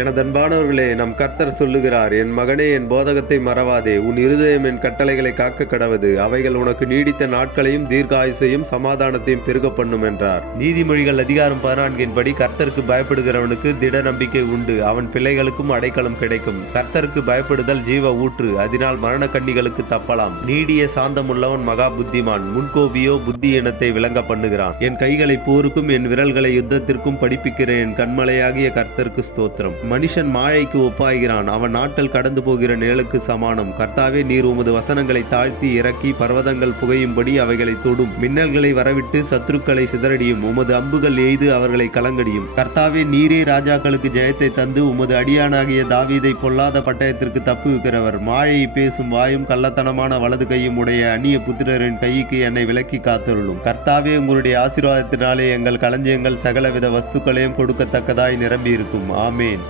எனது அன்பானவர்களே, நம் கர்த்தர் சொல்லுகிறார், என் மகனே, என் போதகத்தை மறவாதே. உன் இருதயம் என் கட்டளைகளை காக்க கடவது. அவைகள் உனக்கு நீடித்த நாட்களையும் தீர்க்காயுசையும் சமாதானத்தையும் பெருக பண்ணும் என்றார். நீதிமொழிகள் அதிகாரம் 14 படி கர்த்தருக்கு பயப்படுகிறவனுக்கு திட நம்பிக்கை உண்டு. அவன் பிள்ளைகளுக்கும் அடைக்கலம் கிடைக்கும். கர்த்தருக்கு பயப்படுதல் ஜீவ ஊற்று. அதனால் மரண கண்ணிகளுக்கு தப்பலாம். நீடிய சாந்தமுள்ளவன் மகா புத்திமான். முன்கோபியோ புத்தி இனத்தை விளங்க பண்ணுகிறான். என் கைகளை போருக்கும் என் விரல்களை யுத்தத்திற்கும் படிப்பிக்கிற என் கண்மலையாகிய கர்த்தருக்கு ஸ்தோத்திரம். மனுஷன் மாழைக்கு ஒப்பாகிறான். அவன் நாட்கள் கடந்து போகிற நிழலுக்கு சமானம். கர்த்தாவே, நீர் உமது வசனங்களை தாழ்த்தி இறக்கி பர்வதங்கள் புகையும்படி அவைகளை தொடும். மின்னல்களை வரவிட்டு சத்துருக்களை சிதறடியும். உமது அம்புகள் எய்து அவர்களை கலங்கடியும். கர்த்தாவே, நீரே ராஜாக்களுக்கு ஜெயத்தை தந்து உமது அடியானாகிய தாவீதை பொல்லாத பட்டயத்திற்கு தப்புவிக்கிறவர். மாழையை பேசும் வாயும் கள்ளத்தனமான வலது கையும் உடைய அந்நிய புத்திரரின் கைக்கு என்னை விலக்கி காத்தருளும். கர்த்தாவே, உங்களுடைய ஆசீர்வாதத்தினாலே எங்கள் களஞ்சியங்கள் சகலவித வஸ்துக்களையும் கொடுக்கத்தக்கதாய் நிரம்பி இருக்கும். ஆமேன்.